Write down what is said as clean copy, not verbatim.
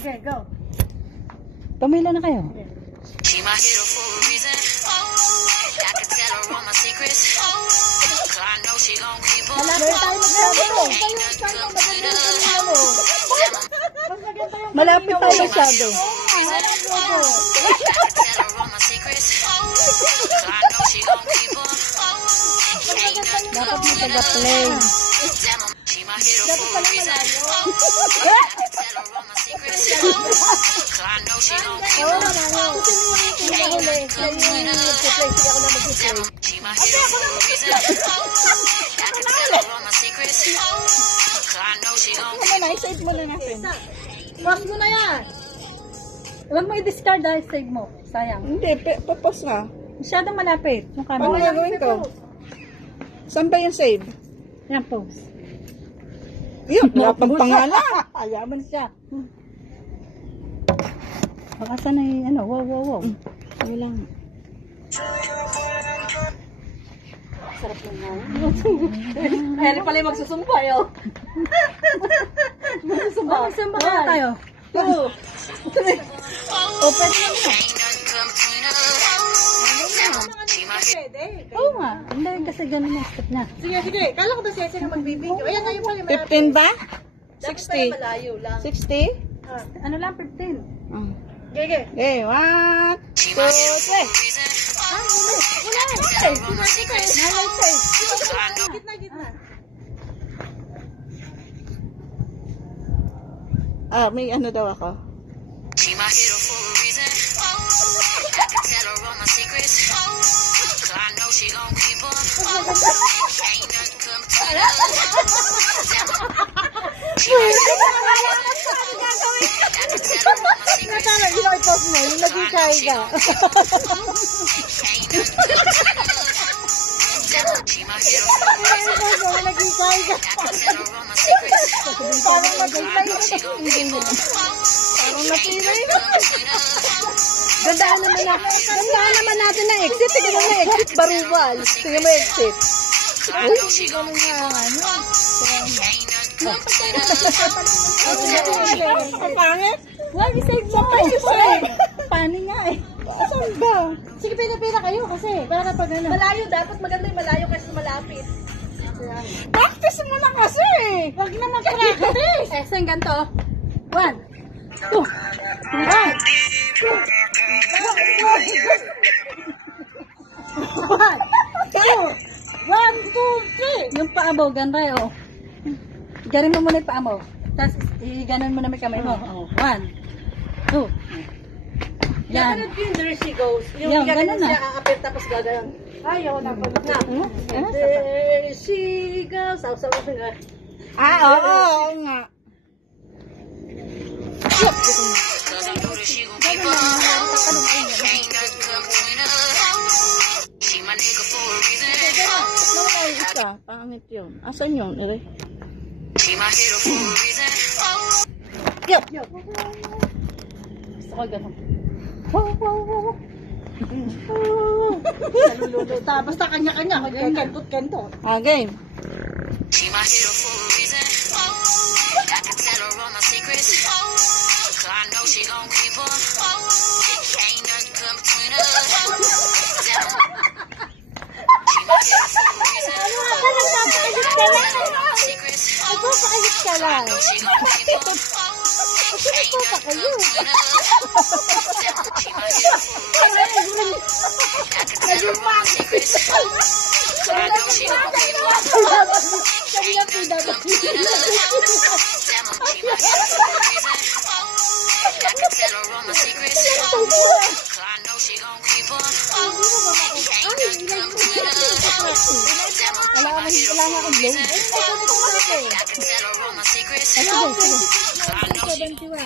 Okay, go. Pamila na kayo. She my hero for a reason. I can tell her all my secrets. I know she gon' keep on. Ain't nothing come between us. Malapit tayo masyado. I can tell her all my secrets. I know she gon' keep on. Ain't nothing Dapat come mo between taga-play. us. She my hero for a reason. I can tell her all my secrets. I know she gon' keep on. Ain't nothing come between us. She my hero for a reason. I can tell her all my secrets. I know she gon' keep on. Save mo na natin. Pause mo na yan. Huwag mo i-discard dahil save mo. Sayang. Hindi, papos na. Masyadong malapit. Yung Ano camera. gagawin ko? Saan ba yung save? Yan, pose. Yun, wala pang pangalan. Ayaman siya. Baka sanay, ano, wow. Ano lang. Sarap yung Kaya pala yung magsusumbay, oh. Magsumba ka tayo. Oo. Open mo na. Ain't nothing come between us. She my hero. Oo nga. Hindi kasi ganun yung step niya. Sige. Kala ko ba siya sila magbibigyo? Ayan, ayun pala. 15 ba? Dapat 60? pala malayo lang. 60? Ano lang, 15. Gege. Okay, 1, 2, 3. Reason. Wala. Tell her all my secrets. I know. Gitna. May ano daw ako. She my hero for a reason. I can tell her all my secrets. I know she gon' keep on. Ain't nothing come between us. She my hero for a reason. I can tell her all my secrets. I-post mo, yung naging kaya ka. Ain't nothing come between us. She my hero for a reason. Yung naging kaya ka. I can tell her all my secrets. Parang maganda I know she gon' keep on. Parang napilay. Ain't nothing come between us. Gandaan naman natin na exit. Sige mo na exit, baruwal. Sige mo exit. I know she gon' keep on. Ain't nothing come between us. Ang pangit? Wag, i-save mo. Paano nga eh. Saan ba? Sige, pila kayo kasi. Para pag ano. Malayo. Dapat maganda yung malayo kasi malapit. Practice mo na kasi. Huwag na mag-practice. Eh, saan ganito? 1, 2, 1. 1, 2, 3. Yung paa mo, ganray, oh. Garin mo muna yung paa mo. Tapos, i-ganon mo na may kamay mo. 1, 2. Yan. Napanood ko yung There She Goes. Yung Yan, gaganon ganun na. siya, aapit tapos gaganon. Ayaw, napanood na. Ano? There she goes. Saw-saw ko nga. Oo nga. Cause I know that she gon' keep on. Ain't nothing come between us. She my nigga for a reason. Nawala yung isa. Pangit yun. Asan yun? She my hero for a reason. Gusto ko ganon. Naluluto. Basta kanya-kanya. Kantot-kanto. Game. She my hero for a reason. I can tell her all my secrets. I know she gon' keep on. Ain't nothing come between us. She my hero for a reason. I can tell her all my secrets. Nagpapakayot ka lang. I know she gon' keep on. Ain't nothing come between us. She my hero for a reason. I can tell her all my secrets. I know she gon' keep on. Ain't nothing come between us. She my hero for a reason. I can tell her all my secrets. I know she gon' keep on. Ain't nothing come between us. She my hero for a reason. I can tell her all my secrets. I know she gon' keep on.